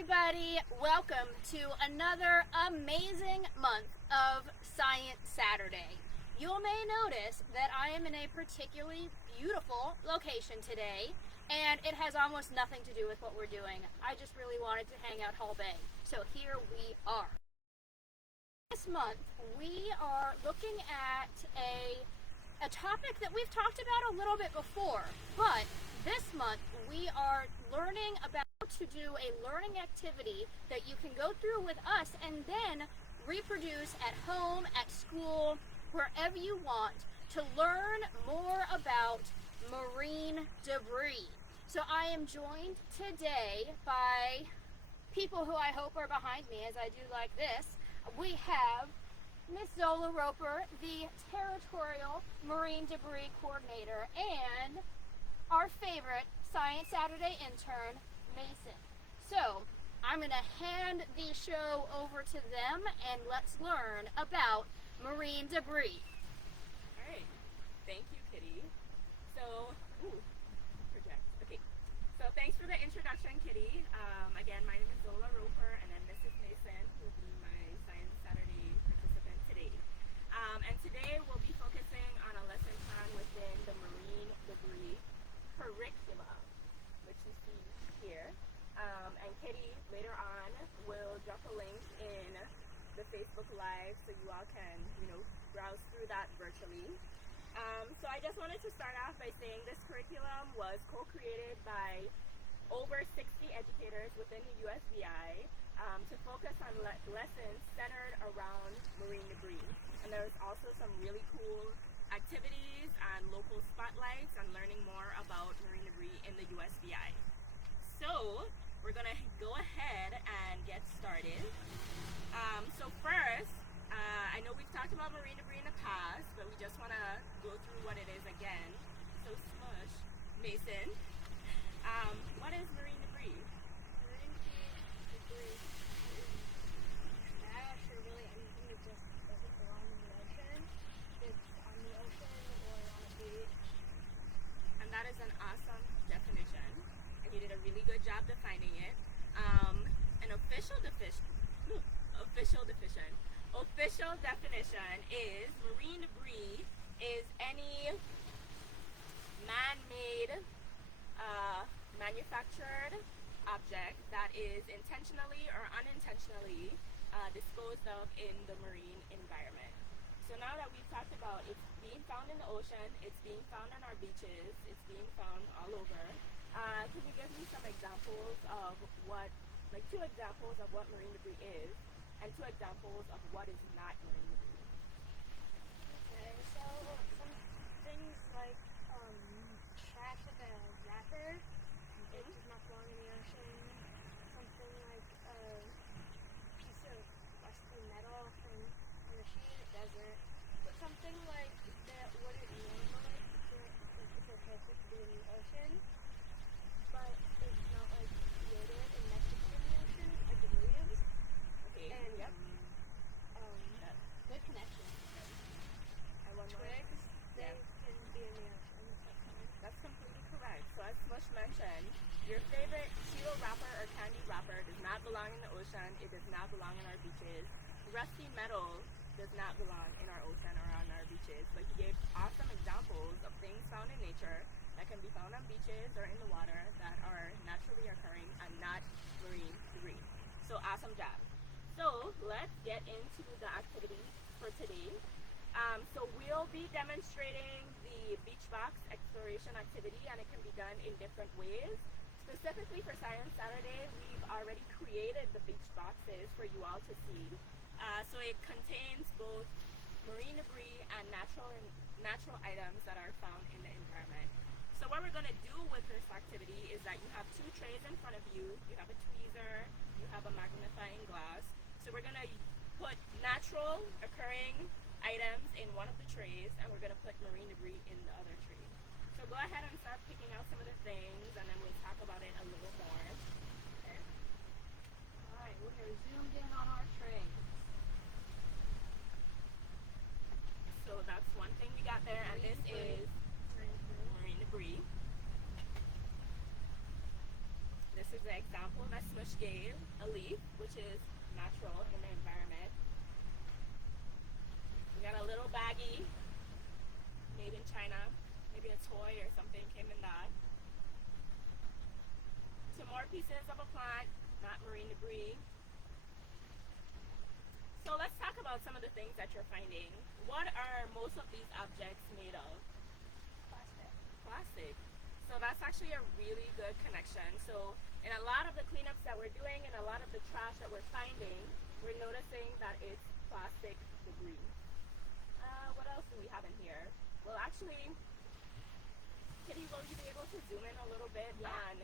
everybody. Welcome to another amazing month of Science Saturday. You may notice that I am in a particularly beautiful location today, and it has almost nothing to do with what we're doing. I just really wanted to hang out Hull Bay. So here we are. This month, we are looking at a topic that we've talked about a little bit before, but this month we are learning about how to do a learning activity that you can go through with us and then reproduce at home, at school, wherever you want to learn more about marine debris. So I am joined today by people who I hope are behind me as I do like this. We have Miss Zola Roper, the Territorial Marine Debris Coordinator, and our favorite Science Saturday intern, Mason. So I'm going to hand the show over to them and let's learn about marine debris. All right. Thank you, Kitty. So, project. Okay. So thanks for the introduction, Kitty. Again, my name is Zola Roper, and then Mrs. Mason will be my Science Saturday participant today. And today we'll be focusing on a lesson plan within the marine debris curriculum, which you see here. And Kitty later on will drop a link in the Facebook Live so you all can, browse through that virtually. So I just wanted to start off by saying this curriculum was co-created by over 60 educators within the USVI to focus on lessons centered around marine debris. And there's also some really cool activities and local spotlights on learning more about marine debris in the USVI. So we're gonna go ahead and get started. So first, I know we've talked about marine debris in the past, but we just wanna go through what it is again. So Smush, Mason, what is marine debris? Marine debris is trash or really anything that just doesn't belong in the ocean. It's on the ocean or on a beach. And that is an awesome definition, and you did a really good job defining it. An official definition is marine debris is any man-made, manufactured object that is intentionally or unintentionally disposed of in the marine environment. So now that we've talked about it's being found in the ocean, it's being found on our beaches, it's being found all over, can you give me some examples of two examples of what marine debris is, and two examples of what is not marine debris? Okay, so some things like trash like a wrapper, it does not belong in the ocean. Something like a piece of rusty metal from a sheet, it doesn't. But something like that wouldn't normally, it's okay for it to be in the ocean, but it's not like created and nested in the ocean, like the waves. Okay, And yep. Good connection. And one more. Twigs, they Yeah. can be in the ocean. That's completely correct. So as Smush mentioned, your favorite Cheeto wrapper or candy wrapper does not belong in the ocean. It does not belong in our beaches. Rusty metal does not belong in our ocean or on our beaches. But he gave awesome examples of things found in nature that can be found on beaches or in the water that are naturally occurring and not marine debris. So awesome job. So let's get into the activity for today. So we'll be demonstrating the beach box exploration activity, and it can be done in different ways. Specifically for Science Saturday, we've already created the beach boxes for you all to see. So it contains both marine debris and natural items that are found in the environment. So what we're going to do with this activity is that you have two trays in front of you. You have a tweezer, you have a magnifying glass. So we're going to put natural occurring items in one of the trays, and we're going to put marine debris in the other tray. So go ahead and start picking out some of the things, and then we'll talk about it a little more. Okay. All right, we are zoomed in on our trays. So that's one thing we got there, and this is marine debris. This is the example that Smush gave a leaf, which is natural in the environment. We got a little baggie made in China. Maybe a toy or something came in that. Two more pieces of a plant, not marine debris. So let's talk about some of the things that you're finding. What are most of these objects made of? Plastic. Plastic. So that's actually a really good connection. So in a lot of the cleanups that we're doing and a lot of the trash that we're finding, we're noticing that it's plastic debris. What else do we have in here? Well, actually, Kitty, will you be able to zoom in a little bit on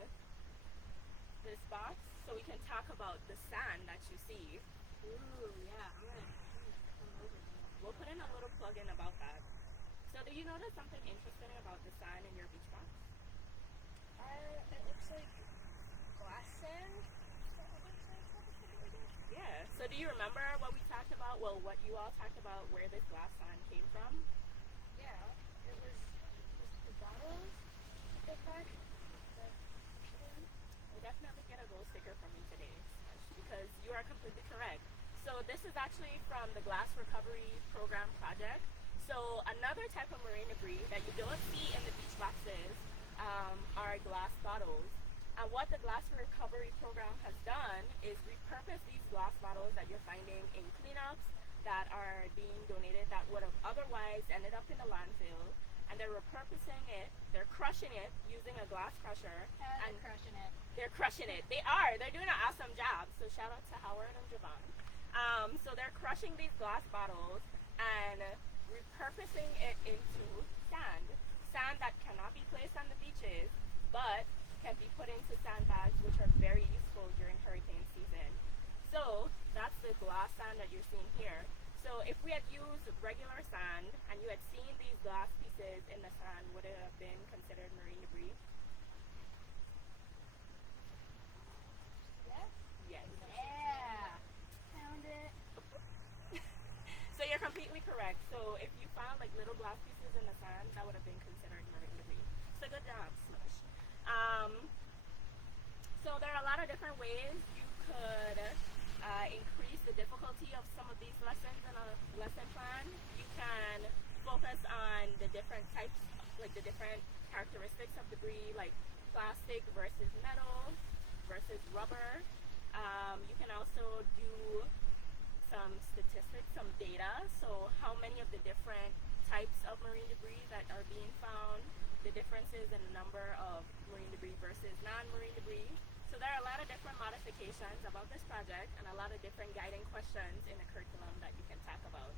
this box so we can talk about the sand that you see? Ooh, yeah. I'm gonna come over there. We'll put in a little plug-in about that. So do you notice something interesting about the sand in your beach box? It looks like glass sand. Is that what it looks like? Yeah. So do you remember what we talked about? Well, what you all talked about, where this glass sand came from? Yeah. It was the bottles that they packed. You'll definitely get a gold sticker from me today, because you are completely correct. So this is actually from the Glass Recovery Program project. So another type of marine debris that you don't see in the beach boxes are glass bottles. And what the Glass Recovery Program has done is repurpose these glass bottles that you're finding in cleanups that are being donated that would have otherwise ended up in the landfill. And they're repurposing it, they're crushing it using a glass crusher. And crushing it. They're crushing it. They are. They're doing an awesome job. So shout out to Howard and Javon. So they're crushing these glass bottles and repurposing it into sand. Sand that cannot be placed on the beaches, but can be put into sandbags, which are very useful during hurricane season. So that's the glass sand that you're seeing here. So if we had used regular sand and you had seen these glass pieces in the sand, would it have been considered marine debris? Yes. Yes. Yeah. Found it. So you're completely correct. So if you found like little glass pieces in the sand, that would have been considered marine debris. So good job, Smush. So there are a lot of different ways you could increase the difficulty of some of these lessons in a lesson plan. You can focus on the different types, like the different characteristics of debris, like plastic versus metal versus rubber. You can also do some statistics, some data. So how many of the different types of marine debris that are being found, the differences in the number of marine debris versus non-marine debris. So there are a lot of different modifications about this project and a lot of different guiding questions in the curriculum that you can talk about.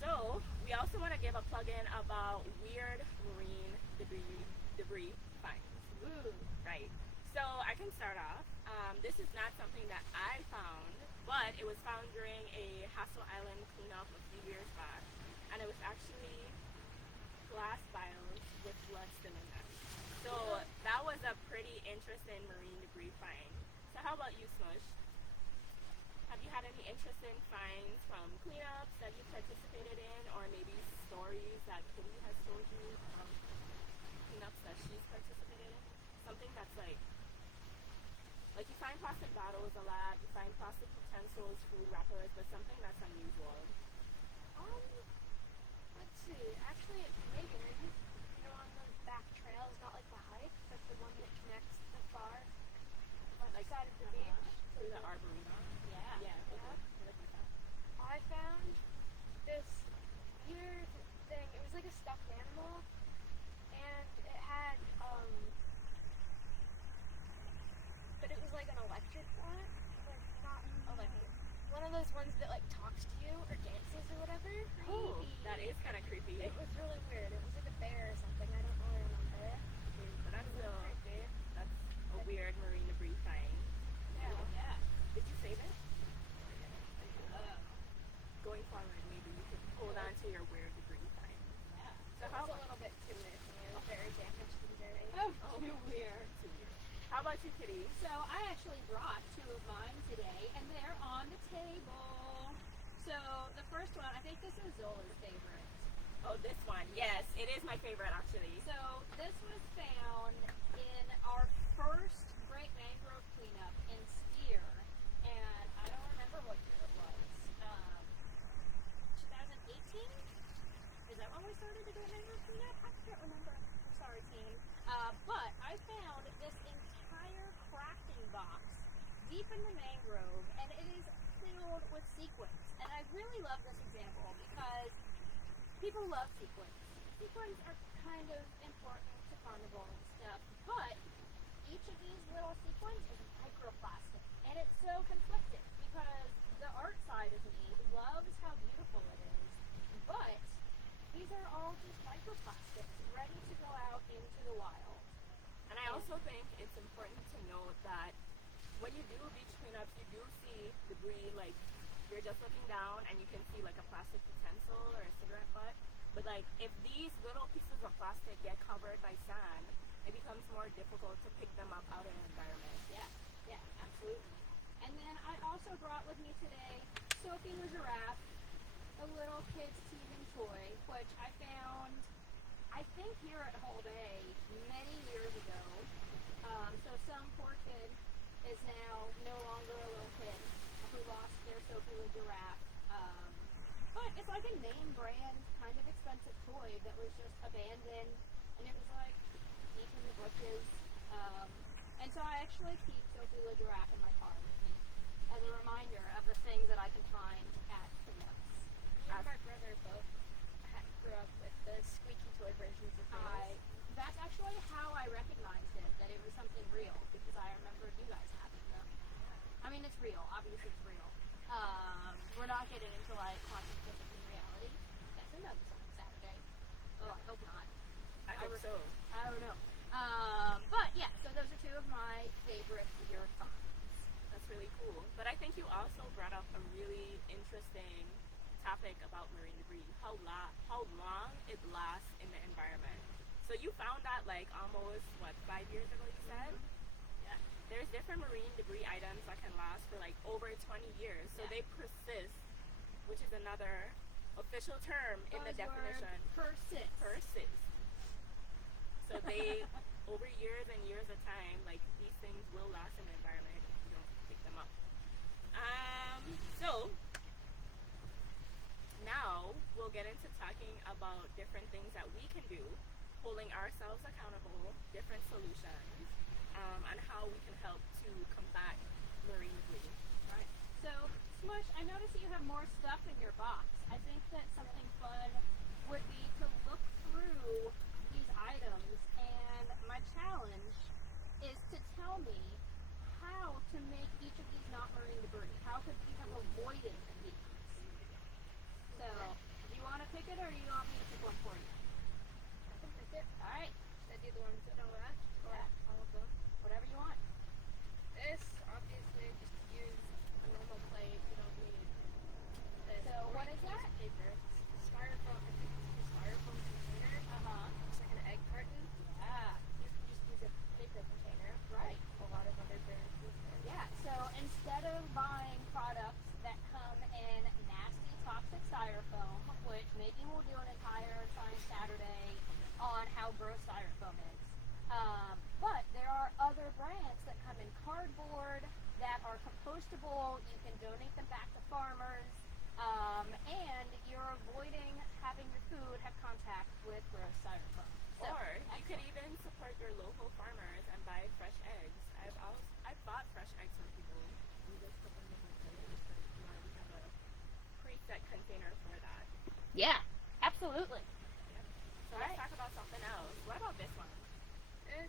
So we also want to give a plug-in about weird marine debris finds. Woo, right. So I can start off. This is not something that I found, but it was found during a Hassel Island cleanup a few years back, and it was actually glass vials with blood still in them. So that was a pretty interesting marine debris find. So how about you, Smush? Have you had any interesting finds from cleanups that you participated in, or maybe stories that Kitty has told you from cleanups that she's participated in? Something that's like you find plastic bottles a lot, you find plastic utensils, food wrappers, but something that's unusual. Let's see. Actually, at Megan, on those back trails, not like the hike, but the one that connects the far left side of the beach. To the arboretum. Yeah. Yeah. Okay. I found this weird thing. It was like a stuffed animal, and it had but it was like an electric one, like not electric. One of those ones that like talks to you or dances or whatever. Oh, that is kind of creepy. It was really weird. It was like a bear or something. I don't really remember. But that's a weird marine debris find. Yeah. Did you save it? Going forward, maybe you could hold on to your weird debris find. Yeah. So It how was a about little bit too weird for me. It was very damaged and very. Oh, too weird. How about you, Kitty? So I actually brought two of mine today, and they're on the table. So the first one, I think this is Zola's favorite. Oh, this one. Yes, it is my favorite actually. So this was found in our first Great Mangrove deep in the mangrove, and it is filled with sequins. And I really love this example because people love sequins. Sequins are kind of important to carnival and stuff, but each of these little sequins is microplastic, and it's so conflicted because the art side of me loves how beautiful it is, but these are all just microplastics ready to go out into the wild. And I also think it's important to note that when you do beach cleanups, you do see debris, like you're just looking down and you can see like a plastic utensil or a cigarette butt. But like if these little pieces of plastic get covered by sand, it becomes more difficult to pick them up out in the environment. Yeah, absolutely. And then I also brought with me today Sophie the giraffe, a little kid's teething toy, which I found, I think here at Hole Bay many years ago. So some poor kid is now no longer a little kid who lost their Sophie the giraffe. But it's like a name brand, kind of expensive toy that was just abandoned, and it was like deep in the bushes. And so I actually keep Sophie the giraffe in my car with me as a reminder of the things that I can find at cleanups. Me and my brother both grew up with the squeaky toy versions of those. That's actually how I recognized it, that it was something real, because I remember you guys having them. I mean, it's real. Obviously, it's real. We're not getting into like quantum physics and reality. That's another Saturday. Oh, I hope not. I hope so. I don't know. But yeah, so those are two of my favorite year finds. That's really cool. But I think you also brought up a really interesting topic about marine debris, how long it lasts in the environment. So you found that like almost, 5 years ago you said? Yeah. There's different marine debris items that can last for like over 20 years. So Yeah. they persist, which is another official term in the definition. Persist. Persist. So they, over years and years of time, like these things will last in the environment if you don't pick them up. So now we'll get into talking about different things that we can do, holding ourselves accountable, different solutions, and how we can help to combat marine debris. Right. So, Smush, I notice you have more stuff in your box. I think that something fun would be to look through these items, and my challenge is to tell me how to make each of these not marine debris. How could we have avoided these? So, do you want to pick it, or do you want me to pick one for you? I can pick it. All right. Should I do the ones that don't match? Or Yeah. all of them? Whatever you want. This, obviously, just use a normal plate. You don't need this. So, what is Piece that? of paper. Styrofoam. I think it's a styrofoam container. Uh-huh. It's like an egg carton. Yeah. You can just use a paper container. Right. Like a lot of other brands use this. Yeah, so instead of buying products that come in nasty toxic styrofoam, which maybe we'll do an entire Science Saturday on how gross styrofoam is. But there are other brands that come in cardboard that are compostable. You can donate them back to farmers. And you're avoiding having your food have contact with gross styrofoam. So, Or you could excellent. even support your local farmers and buy fresh eggs. I've bought fresh eggs from people. We just put them in the containers, but we have a preset container for that. Yeah, absolutely. So let's talk about something else. What about this one? This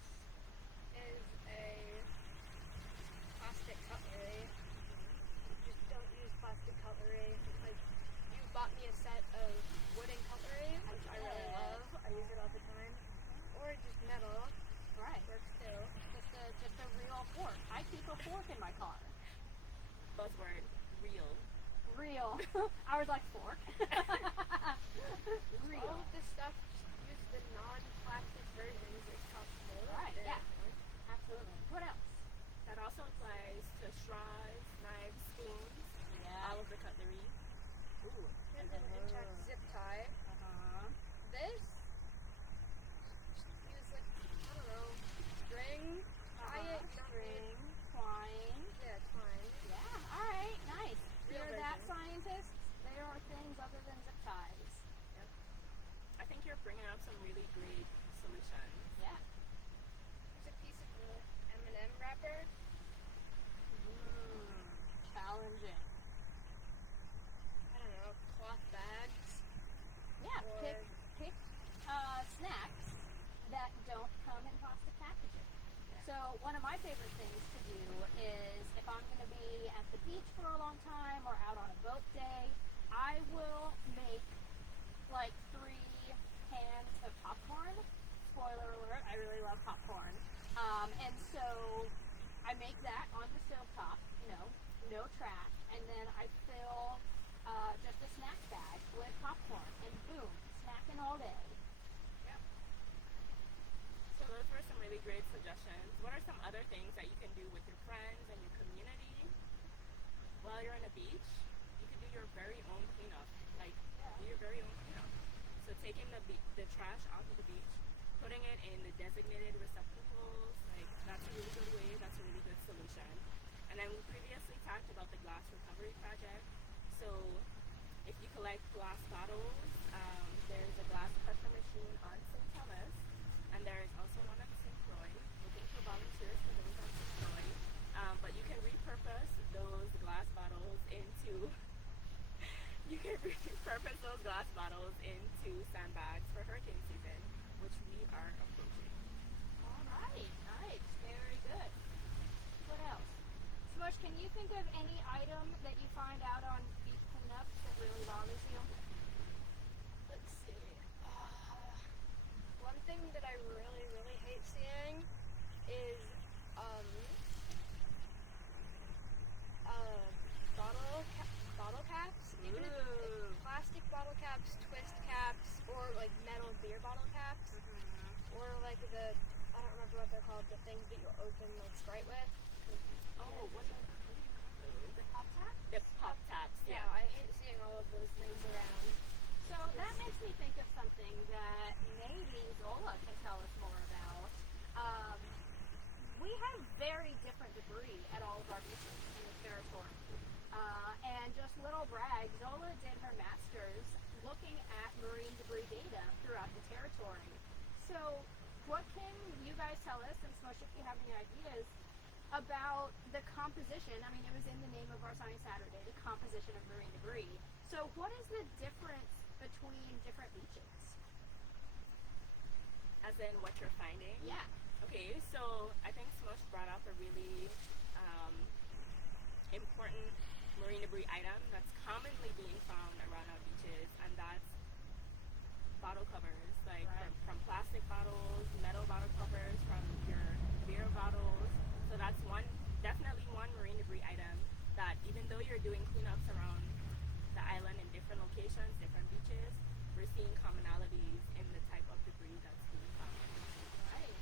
is a plastic cutlery. Just don't use plastic cutlery. Like, you bought me a set of wooden cutlery, which I really Yeah. love. I use it all the time. Or just metal. Right. Works too. Just a real fork. I keep a fork in my car. Buzzword, real. Real. I was like fork. Real. All of this stuff, just use the non-plastic versions if possible. Right, They're- yeah. Absolutely. What else? That also applies to straws, knives, spoons, all of the cutlery. Ooh. Here's an intact zip tie. Uh-huh. This, just use like, I don't know, string, tie it, you don't String, need, twine. yeah, twine. Yeah. All right. Nice. Real You're that version. scientist. There are things other than zip ties. I think you're bringing up some really great solutions. Yeah. Here's a piece of the M&M wrapper. packaging? I don't know, cloth bags. Yeah, Or- pick snacks that don't come in plastic packaging. So one of my favorite things to do is if I'm going to be at the beach for a long time or out on a boat day, I will make like 3 cans of popcorn. Spoiler alert, I really love popcorn. And so I make that on the stovetop, no trash, and then I fill just a snack bag with popcorn, and boom, snacking all day. So those were some really great suggestions. What are some other things that you can do with your friends and your community while you're on a beach? You can do your very own cleanup. Like, do your very own cleanup. So taking the trash off of the beach, putting it in the designated receptacles, like that's a really good way, that's a really good solution. And then we previously talked about the glass recovery project. So if you collect glass bottles, there's a glass pressure machine on St. Thomas, and there is also one at St. Croix, looking for volunteers for those on St. Croix. But you can repurpose those glass bottles into sandbags for hurricane season, which we are approaching. All right, nice, very good. What else? Smush, can you think of any item that you find out on beach cleanups that really bothers you? Let's see. One thing that I really, really hate seeing is bottle caps. Even if Ooh. plastic bottle caps, twist caps, or like metal beer bottle caps, or like I don't remember what they're called, the things that you open like Sprite with. Oh, what do you call those? The pop tap? The pop taps, Yeah, I hate seeing all of those things around. So that makes me think of something that maybe Zola can tell us more about. We have very different debris at all of our beaches in the territory. And just little brag, Zola did her master's looking at marine debris data throughout the territory. So what can you guys tell us, and Smush, if you have any ideas, about the composition? I mean, it was in the name of our Science Saturday, the composition of marine debris. So what is the difference between different beaches? As in what you're finding? Yeah. Okay, so I think Smush brought up a really important marine debris item that's commonly being found around our beaches, and that's bottle covers, like Right. from plastic bottles, metal bottle covers, from your beer bottles. So that's definitely one marine debris item that even though you're doing cleanups around the island in different locations, different beaches, we're seeing commonalities in the type of debris that's being found. Right.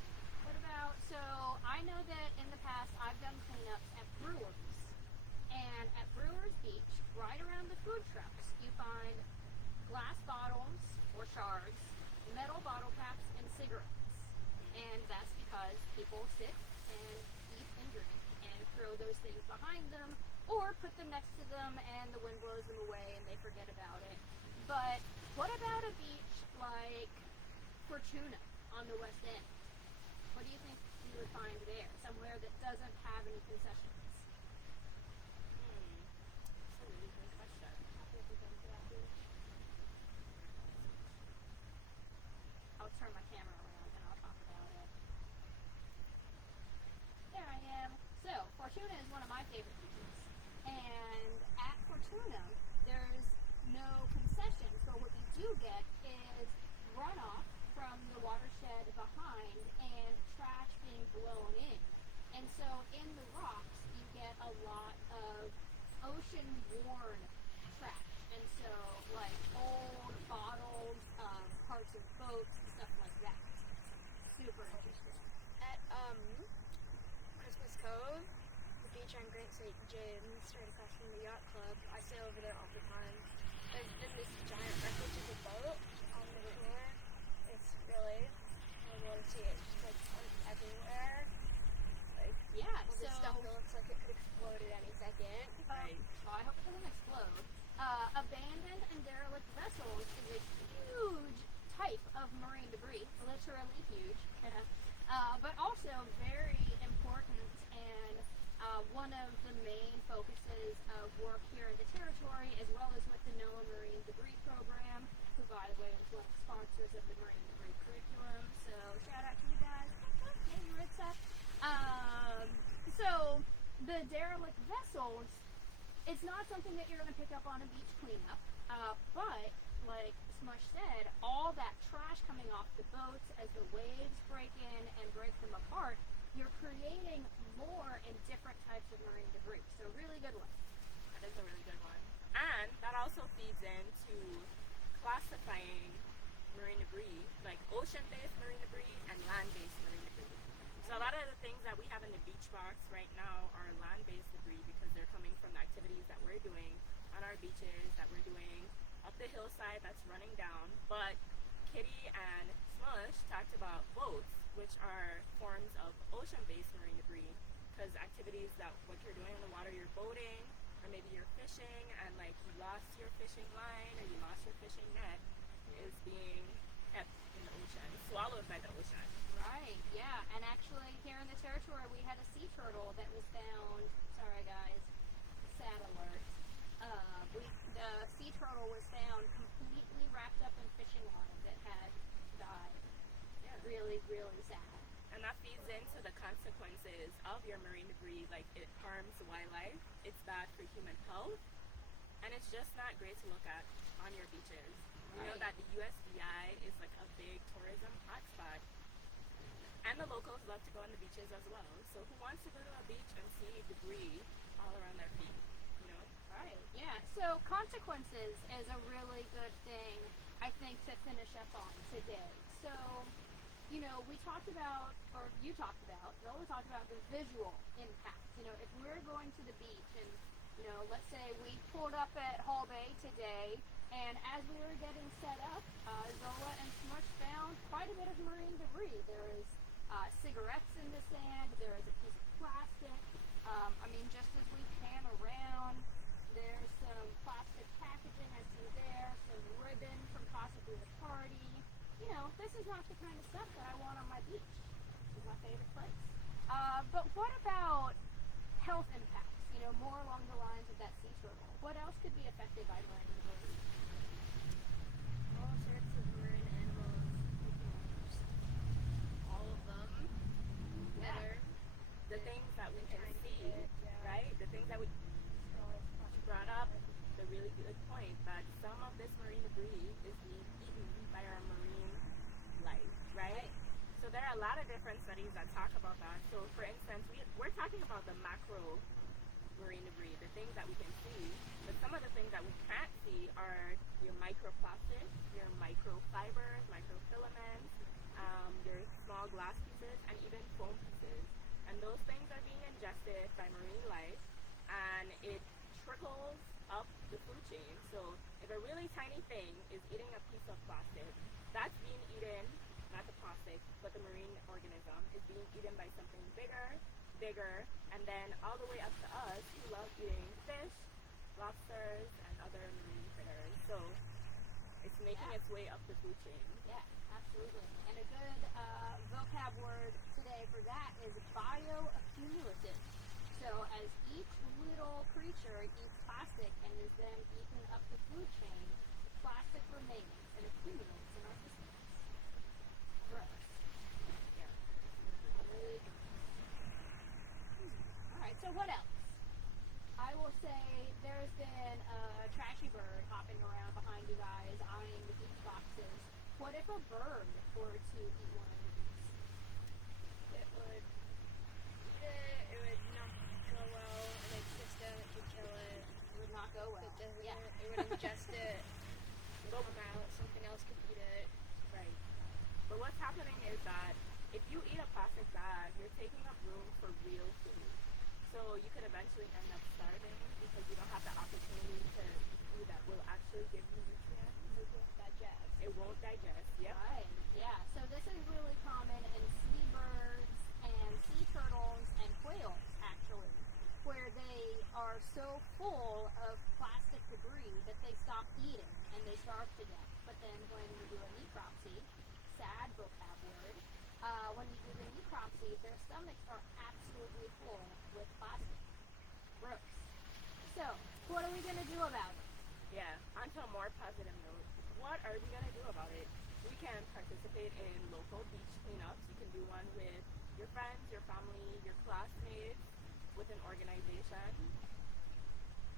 What about, so I know that in the past I've done cleanups at Brewers. And at Brewers Beach, right around the food trucks, you find glass bottles or shards, metal bottle caps, and cigarettes. And that's because people sit and eat and drink and throw those things behind them or put them next to them and the wind blows them away and they forget about it. But what about a beach like Fortuna on the West End? What do you think you would find there? Somewhere that doesn't have any concessions? That's a really good question. I'll turn my camera around and I'll talk about it. There I am. So, Fortuna is one of my favorite beaches. And at Fortuna, there's no concessions, but what you do get is runoff from the watershed behind and trash being blown in. And so in the rocks, you get a lot of ocean-worn trash. And so, like old bottles, parts of boats, stuff like that. Super interesting. At Christmas Cove, the beach on Great St. James, right across from the yacht club, I sail over there all the time. There's been this giant wreckage of a boat on the shore. It's really horrible to see. It's just like everywhere. Like Yeah, all this so stuff that looks like it could explode at any second. Right. well, I hope it doesn't explode. Abandoned and derelict vessels is a huge type of marine debris, literally huge, but also very important and one of the main focuses of work here in the territory, as well as with the NOAA Marine Debris Program, who, by the way, is one of the sponsors of the Marine Debris Curriculum. So shout out to you guys. Hey, Maritza. So the derelict vessels, it's not something that you're going to pick up on a beach cleanup, but like Smush said, all that trash coming off the boats as the waves break in and break them apart, you're creating more and different types of marine debris. So really good one. That is a really good one. And that also feeds into classifying marine debris, like ocean-based marine debris and land-based marine debris. So a lot of the things that we have in the beach box right now are land-based debris because they're coming from the activities that we're doing on our beaches, that we're doing up the hillside that's running down. But Kitty and Smush talked about boats, which are forms of ocean-based marine debris, because activities that what you're doing in the water, you're boating, or maybe you're fishing and like you lost your fishing line or you lost your fishing net, is being kept in the ocean, swallowed by the ocean. Right, yeah. And actually here in the territory we had a sea turtle that was found, sorry guys, sad alert. The sea turtle was found completely wrapped up in fishing line that had died. Yeah. Really, really sad. And that feeds into the consequences of your marine debris, like it harms wildlife, it's bad for human health, and it's just not great to look at on your beaches. You know Right. that the USVI is like a big tourism hotspot, and the locals love to go on the beaches as well. So who wants to go to a beach and see debris all around their feet? You know? Right, yeah. So consequences is a really good thing, I think, to finish up on today. So, you know, we talked about, or you talked about, Zola talked about the visual impact. You know, if we're going to the beach and, you know, let's say we pulled up at Hall Bay today, and as we were getting set up, Zola and Smush found quite a bit of marine debris. There is cigarettes in the sand, there is a piece of plastic. I mean, just as we pan around, there's some plastic packaging I see there, some ribbon from possibly a party. You know, this is not the kind of stuff that I want on my beach. This is my favorite place. But what about health impacts? You know, more along the lines of that sea turtle. What else could be affected by marine debris? All sorts of marine animals, all of them. Yeah. That are The things that we can trying to see, get, yeah. right? The things that we brought up, the really good point that some of this marine debris is being eaten by our marine life, right? So there are a lot of different studies that talk about that. So for instance, we're talking about the macro marine debris, the things that we can see, but some of the things that we can't see are your microplastics, your microfibers, microfilaments, your small glass pieces, and even foam pieces. And those things are being ingested by marine life, and it trickles up the food chain. So if a really tiny thing is eating a piece of plastic, that's being eaten, not the plastic, but the marine organism is being eaten by something bigger, and then all the way up to us who love eating fish, lobsters, and other marine critters. So it's making Yeah. its way up the food chain. Yeah, absolutely. And a good vocab word today for that is bioaccumulative. So as each little creature eats plastic and is then eaten up the food chain, the plastic remains and accumulates in our systems. Gross. Yeah. Really gross. Alright, so what else? I will say there's been a trashy bird hopping around behind you guys, eyeing the beach boxes. What if a bird were to eat one of these? It would eat it, it would not go well, and its system would kill it. It would not go well. It doesn't, Yeah. it would ingest it, it would come out, something else could eat it. Right. But what's happening is that if you eat a plastic bag, you're taking up room for real food. So you could eventually end up starving because you don't have the opportunity to eat food that will actually give you nutrients. It won't digest. It won't digest. Yep. Right, yeah. So this is really common in seabirds and sea turtles and whales, actually, where they are so full of plastic debris that they stop eating and they starve to death. But then when you do a necropsy, sad vocab word, when you do the necropsy, their stomachs are absolutely full with plastic. Gross. gonna do about it? Yeah, onto a more positive note. What are we gonna do about it? We can participate in local beach cleanups. You can do one with your friends, your family, your classmates, with an organization.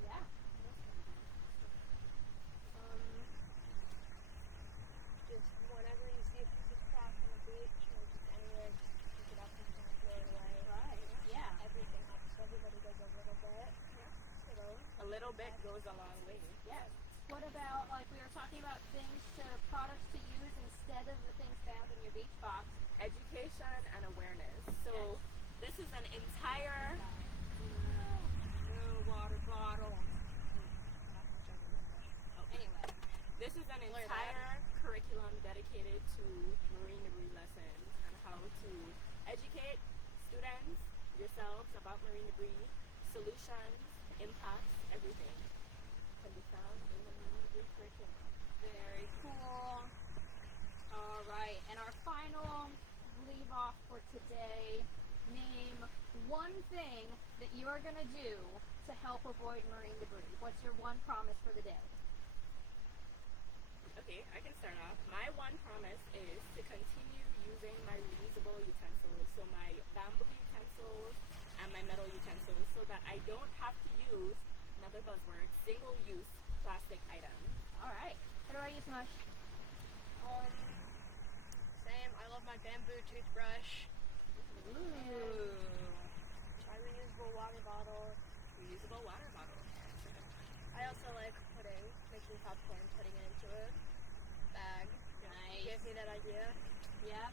Yeah. Just whenever you see a piece of trash on the beach or just anywhere, just pick it up and kind of throw it away. Right. Yeah. Everything helps. Everybody does a little bit. You know. A little bit goes a long way. Yes. What about, like we were talking about, products to use instead of the things found in your beach box? Education and awareness. So this is an entire No water bottle. Anyway. this is an Clear that. entire curriculum dedicated to marine debris lessons and how to educate students, yourselves, about marine debris, solutions, impacts, everything can be found in the marine debris curriculum. Very cool. All right, and our final leave off for today. Name one thing that you are going to do to help avoid marine debris. What's your one promise for the day? Okay, I can start off. My one promise is to continue using my reusable utensils, so my bamboo utensils and my metal utensils, so that I don't have to use, another buzzword, single-use plastic items. All right. How do I use mush? Same. I love my bamboo toothbrush. Ooh. My reusable water bottle. Reusable water bottle. I also like making popcorn, putting it into a bag. Nice. Gave me that idea. Yep.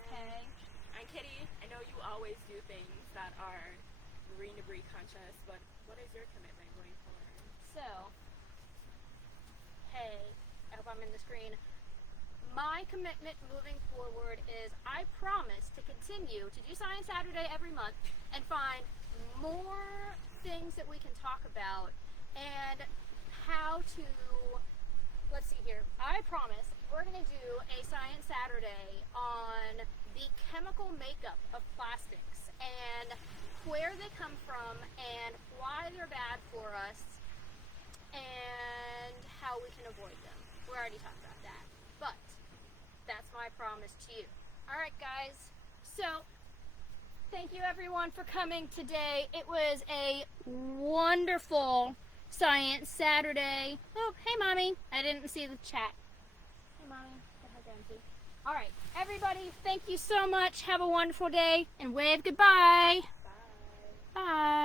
Okay. And Kitty, I know you always do things that are marine debris conscious, but what is your commitment going forward? So, hey, I hope I'm in the screen. My commitment moving forward is I promise to continue to do Science Saturday every month and find more things that we can talk about and how to, let's see here. I promise we're going to do a Science Saturday on the chemical makeup of plastics and where they come from and why they're bad for us and how we can avoid them. We already talked about that, but that's my promise to you. All right, guys. So, thank you everyone for coming today. It was a wonderful Science Saturday. Oh, hey, Mommy. I didn't see the chat. Hey, Mommy. Say hi, Grandpa. All right, everybody, thank you so much. Have a wonderful day and wave goodbye. Bye. Bye.